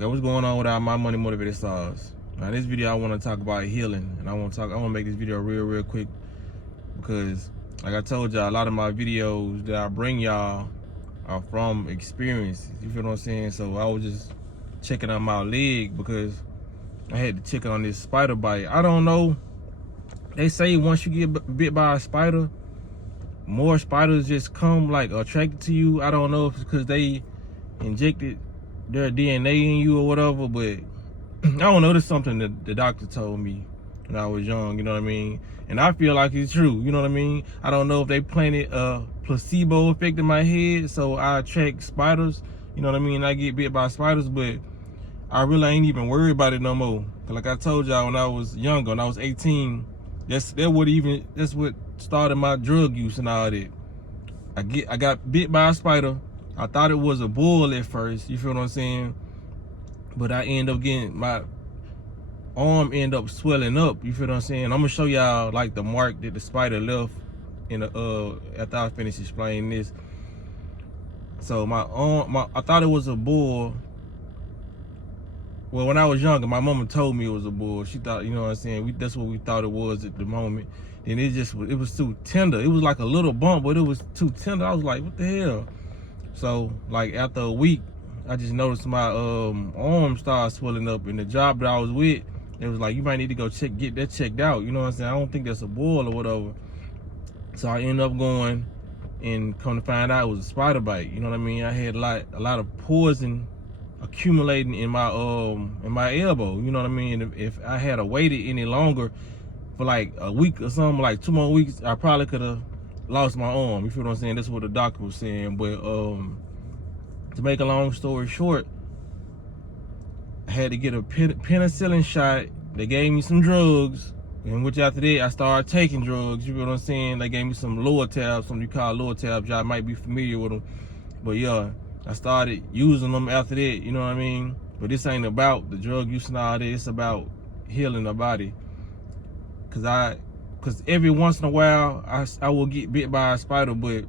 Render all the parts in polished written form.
Okay, what's going on with our My Money Motivated Stars? Now, this video I want to talk about healing, and I want to make this video real quick because, like I told y'all, a lot of my videos that I bring y'all are from experience. You feel what I'm saying? So I was just checking out my leg because I had to check on this spider bite. I don't know. They say once you get bit by a spider, more spiders just come like attracted to you. I don't know if it's because they injected their DNA in you or whatever, but I don't know. This is something that the doctor told me when I was young, you know what I mean? And I feel like it's true, you know what I mean? I don't know if they planted a placebo effect in my head, so I attract spiders, you know what I mean? I get bit by spiders, but I really ain't even worried about it no more. Cause like I told y'all, when I was younger, when I was 18, that's what started my drug use and all that. I got bit by a spider. I thought it was a bull at first, you feel what I'm saying? But I end up getting, my arm end up swelling up, you feel what I'm saying? I'm gonna show y'all like the mark that the spider left in the after I finish explaining this. So my arm, I thought it was a bull. Well, when I was younger, my mama told me it was a bull. She thought, you know what I'm saying? That's what we thought it was at the moment. Then it was too tender. It was like a little bump, but it was too tender. I was like, what the hell? So like after a week, I just noticed my arm started swelling up. And the job that I was with, it was like, you might need to go get that checked out. You know what I'm saying? I don't think that's a bull or whatever. So I ended up going and come to find out it was a spider bite. You know what I mean? I had a lot of poison accumulating in my elbow. You know what I mean? If I had waited any longer for like a week or something, like 2 more weeks, I probably could have lost my arm. You feel what I'm saying? That's what the doctor was saying. But to make a long story short, I had to get a penicillin shot. They gave me some drugs, and which after that I started taking drugs. You feel what I'm saying? They gave me some Lortab, something you call Lortab. Y'all might be familiar with them. But yeah, I started using them after that, you know what I mean? But this ain't about the drug use and all that. It's about healing the body. Cause every once in a while, I will get bit by a spider, but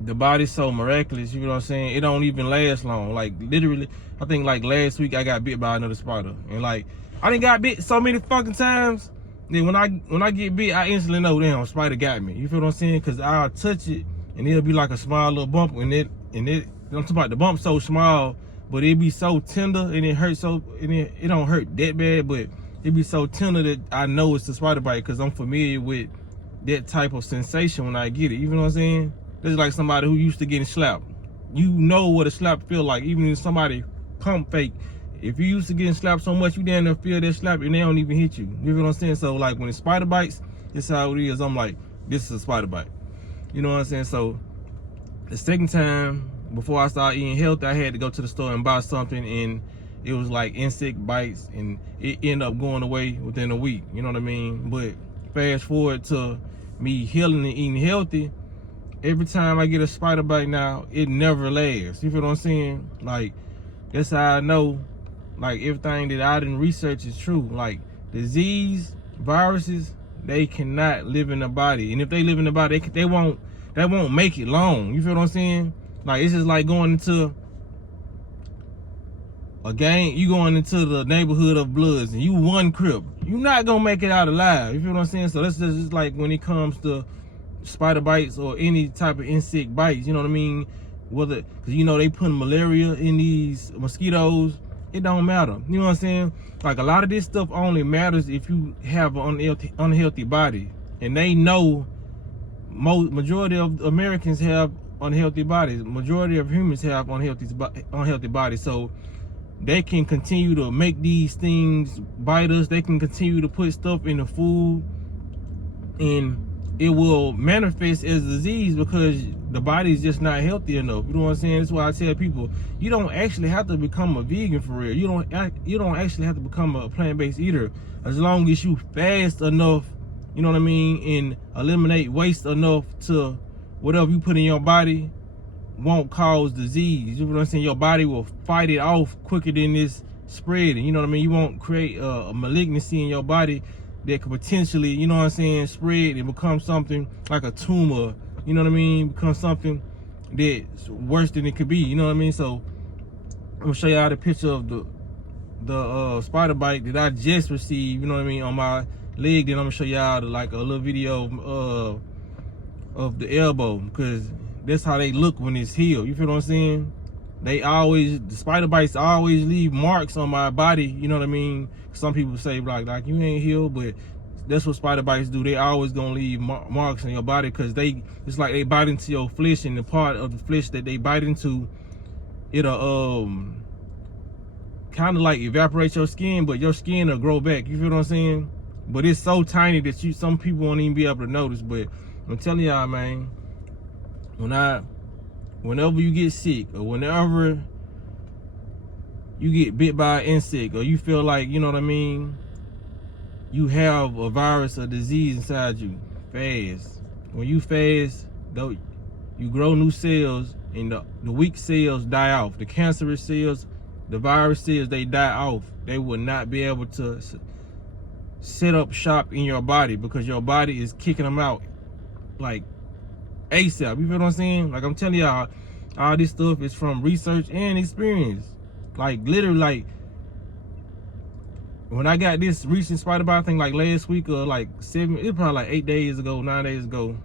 the body's so miraculous, you know what I'm saying? It don't even last long. Like literally, I think like last week I got bit by another spider. And like, I done got bit so many fucking times. Then when I get bit, I instantly know, damn, spider got me. You feel what I'm saying? Cause I'll touch it and it'll be like a small little bump, and I'm talking about the bump so small, but it be so tender and it hurts so, and it don't hurt that bad, but it be so tender that I know it's a spider bite because I'm familiar with that type of sensation when I get it. You know what I'm saying? It's like somebody who used to getting slapped. You know what a slap feel like, even if somebody pump fake. If you used to getting slapped so much, you down there feel that slap and they don't even hit you. You know what I'm saying? So like when the spider bites, this how it is. I'm like, this is a spider bite. You know what I'm saying? So the second time, before I started eating healthy, I had to go to the store and buy something, and it was like insect bites, and it ended up going away within a week. You know what I mean? But fast forward to me healing and eating healthy, every time I get a spider bite now, it never lasts. You feel what I'm saying? Like, that's how I know, like, everything that I didn't research is true. Like, disease, viruses, they cannot live in the body. And if they live in the body, they won't make it long. You feel what I'm saying? Like, it's just like going into a game. You going into the neighborhood of Bloods and you one Crip. You're not gonna make it out alive. You feel what I'm saying? So that's just like when it comes to spider bites or any type of insect bites. You know what I mean? Whether, cause you know they put malaria in these mosquitoes. It don't matter. You know what I'm saying? Like a lot of this stuff only matters if you have an unhealthy body, and they know majority of Americans have unhealthy bodies. Majority of humans have unhealthy bodies. So they can continue to make these things bite us. They can continue to put stuff in the food, and it will manifest as disease because the body is just not healthy enough. You know what I'm saying? That's why I tell people, you don't actually have to become a vegan for real. You don't actually have to become a plant-based eater, as long as you fast enough, you know what I mean, and eliminate waste enough to whatever you put in your body won't cause disease. You know what I'm saying? Your body will fight it off quicker than this spreading. You know what I mean? You won't create a malignancy in your body that could potentially, you know what I'm saying, spread and become something like a tumor. You know what I mean? Become something that's worse than it could be. You know what I mean? So gonna show y'all the picture of the spider bite that I just received, you know what I mean, on my leg. Then I'm gonna show y'all like a little video of the elbow, because that's how they look when it's healed. You feel what I'm saying? The spider bites always leave marks on my body, you know what I mean? Some people say like you ain't healed, but that's what spider bites do. They always gonna leave marks on your body, because it's like they bite into your flesh, and the part of the flesh that they bite into, it'll kind of like evaporate your skin, but your skin will grow back. You feel what I'm saying? But it's so tiny that some people won't even be able to notice. But I'm telling y'all, man, whenever you get sick, or whenever you get bit by an insect, or you feel like, you know what I mean, you have a virus or disease inside you, fast. When you fast, though, you grow new cells, and the weak cells die off. The cancerous cells, the virus cells, they die off. They will not be able to set up shop in your body, because your body is kicking them out like ASAP. You feel what I'm saying? Like I'm telling y'all, all this stuff is from research and experience. Like literally, like when I got this recent spider bite thing, like last week, or like it was probably like 9 days ago,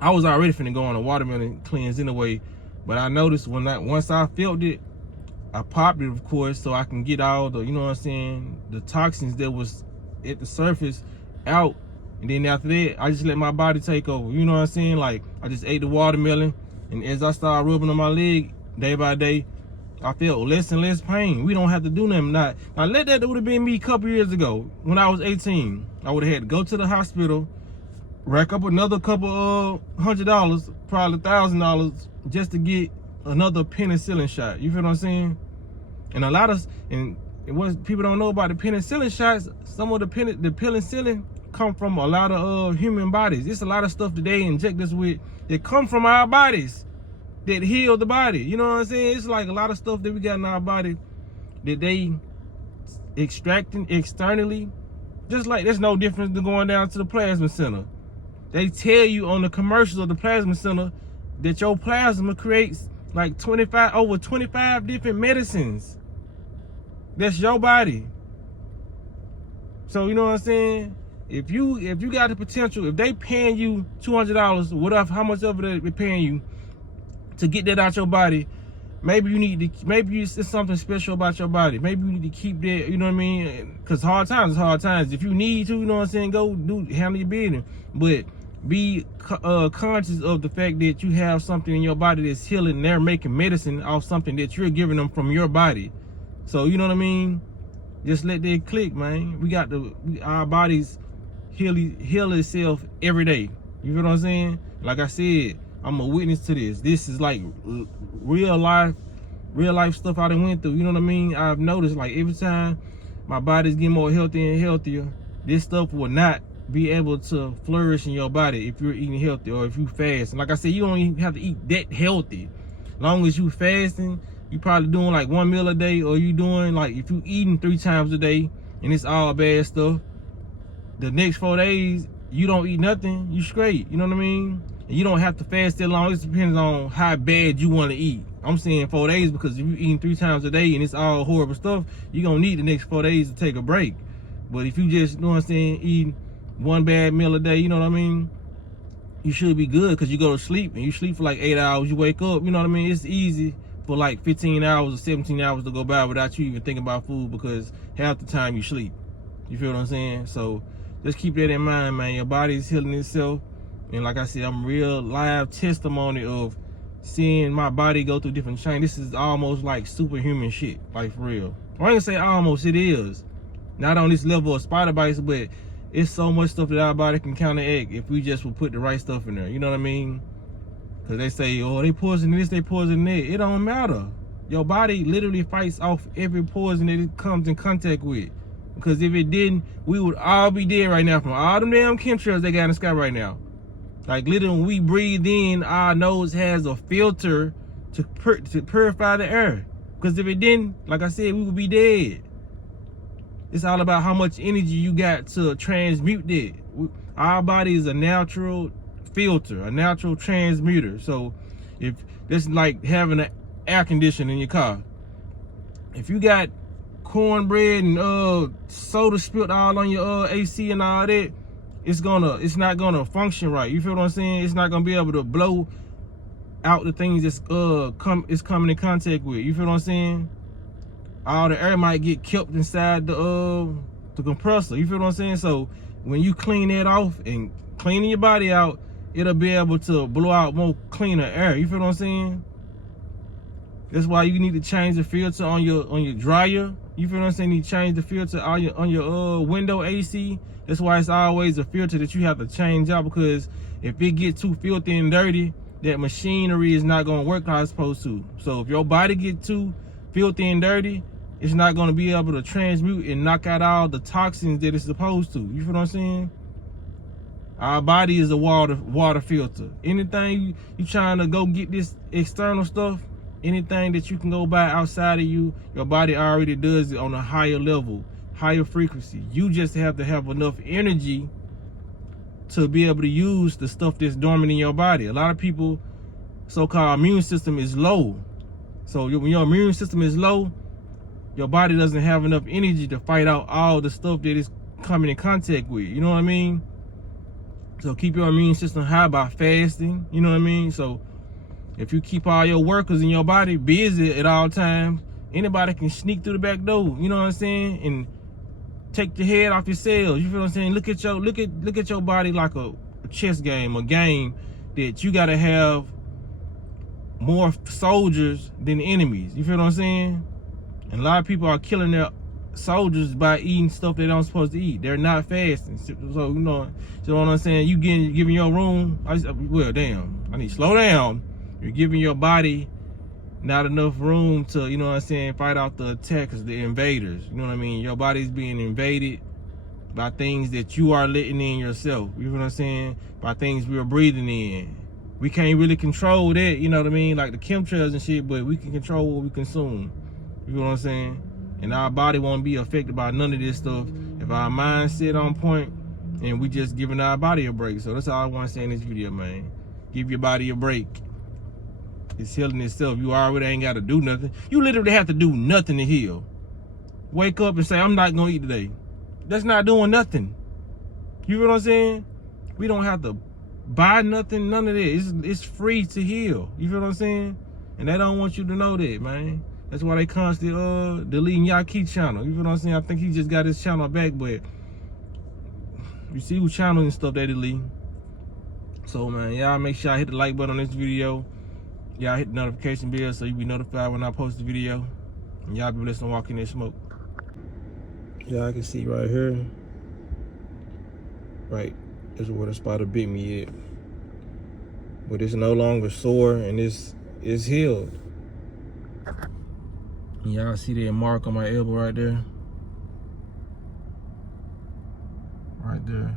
I was already finna go on a watermelon cleanse anyway. But I noticed once I felt it, I popped it, of course, so I can get all the, you know what I'm saying, the toxins that was at the surface out. And then after that, I just let my body take over. You know what I'm saying? Like, I just ate the watermelon, and as I started rubbing on my leg day by day, I felt less and less pain. We don't have to do nothing. Now that would have been me a couple years ago when I was 18. I would have had to go to the hospital, rack up another couple of $100, probably $1,000, just to get another penicillin shot. You feel what I'm saying? And what people don't know about the penicillin shots, some of the penicillin come from a lot of human bodies. It's a lot of stuff that they inject us with that come from our bodies that heal the body. You know what I'm saying? It's like a lot of stuff that we got in our body that they extracting externally. Just like there's no difference than going down to the plasma center. They tell you on the commercials of the plasma center that your plasma creates like over 25 different medicines. That's your body. So you know what I'm saying? If you got the potential, if they paying you $200, whatever, how much of it they paying you to get that out your body, maybe it's something special about your body. Maybe you need to keep that, you know what I mean? Because hard times is hard times. If you need to, you know what I'm saying, go handle your business. But be conscious of the fact that you have something in your body that's healing, and they're making medicine off something that you're giving them from your body. So you know what I mean? Just let that click, man. Our bodies heal itself every day. You feel what I'm saying? Like I said, I'm a witness to this. This is like real life stuff I done went through. You know what I mean? I've noticed like every time my body's getting more healthy and healthier, this stuff will not be able to flourish in your body if you're eating healthy or if you fast. And like I said, you don't even have to eat that healthy. Long as you fasting, you probably doing like 1 meal a day, or you doing like, if you eating 3 times a day and it's all bad stuff, the next 4 days you don't eat nothing, you straight. You know what I mean? And you don't have to fast that long. It depends on how bad you want to eat. I'm saying 4 days because if you're eating 3 times a day and it's all horrible stuff, you're gonna need the next 4 days to take a break. But if you just, you know what I'm saying, eating 1 bad meal a day, you know what I mean, you should be good, because you go to sleep and you sleep for like 8 hours, you wake up, you know what I mean? It's easy for like 15 hours or 17 hours to go by without you even thinking about food, because half the time you sleep. You feel what I'm saying? So just keep that in mind, man. Your body is healing itself. And like I said, I'm real live testimony of seeing my body go through different changes. This is almost like superhuman shit, like for real. I ain't gonna say almost, it is. Not on this level of spider bites, but it's so much stuff that our body can counteract if we just would put the right stuff in there. You know what I mean? Because they say, oh, they poison this, they poison that. It don't matter. Your body literally fights off every poison that it comes in contact with. Because if it didn't, we would all be dead right now from all them damn chemtrails they got in the sky right now. Like literally, when we breathe in, our nose has a filter to purify the air. Because if it didn't, like I said, we would be dead. It's all about how much energy you got to transmute that. Our body is a natural filter, a natural transmuter. So if it's like having an air conditioner in your car. if you got cornbread and soda spilled all on your AC and all that, it's not gonna function right. You feel what I'm saying? It's not gonna be able to blow out the things that's coming in contact with. You feel what I'm saying? All the air might get kept inside the compressor. You feel what I'm saying? So when you clean that off and cleaning your body out, it'll be able to blow out more cleaner air. You feel what I'm saying? That's why you need to change the filter on your dryer. You feel what I'm saying? You need to change the filter on your window AC. That's why it's always a filter that you have to change out, because if it gets too filthy and dirty, that machinery is not gonna work how it's supposed to. So if your body get too filthy and dirty, it's not gonna be able to transmute and knock out all the toxins that it's supposed to. You feel what I'm saying? Our body is a water filter. Anything you trying to go get this external stuff, anything that you can go buy outside of you, your body already does it on a higher level, higher frequency. You just have to have enough energy to be able to use the stuff that's dormant in your body. A lot of people, so-called immune system is low. So when your immune system is low, your body doesn't have enough energy to fight out all the stuff that it's coming in contact with. You know what I mean? So keep your immune system high by fasting. You know what I mean? So if you keep all your workers in your body busy at all times, anybody can sneak through the back door. You know what I'm saying? And take the head off your cells. You feel what I'm saying? Look at your body like a chess game, a game that you gotta have more soldiers than enemies. You feel what I'm saying? And a lot of people are killing their soldiers by eating stuff they don't supposed to eat. They're not fasting. So you know what I'm saying? You giving your room. Well, damn, I need to slow down. You're giving your body not enough room to, you know what I'm saying, fight off the attackers, the invaders. You know what I mean? Your body's being invaded by things that you are letting in yourself. You know what I'm saying? By things we are breathing in. We can't really control that, you know what I mean? Like the chemtrails and shit, but we can control what we consume. You know what I'm saying? And our body won't be affected by none of this stuff if our mind sit on point and we just giving our body a break. So that's all I want to say in this video, man. Give your body a break. It's healing itself. You already ain't got to do nothing. You literally have to do nothing to heal. Wake up and say, I'm not going to eat today. That's not doing nothing. You know what I'm saying? We don't have to buy nothing, none of that. It's free to heal. You feel what I'm saying? And they don't want you to know that, man. That's why they constantly deleting Yaki channel. You feel what I'm saying? I think he just got his channel back, but you see who channel and stuff they delete. So, man, y'all make sure I hit the like button on this video. Y'all hit the notification bell so you be notified when I post the video. And y'all be listening to Walk in That Smoke. Y'all can see right here. Right, this is where the spider bit me at. But it's no longer sore and it's healed. Y'all see that mark on my elbow right there? Right there.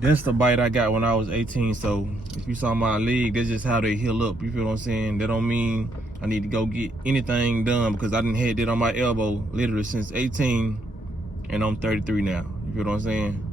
That's the bite I got when I was 18. So if you saw my leg, that's just how they heal up. You feel what I'm saying? That don't mean I need to go get anything done, because I done had that on my elbow literally since 18 and I'm 33 now. You feel what I'm saying?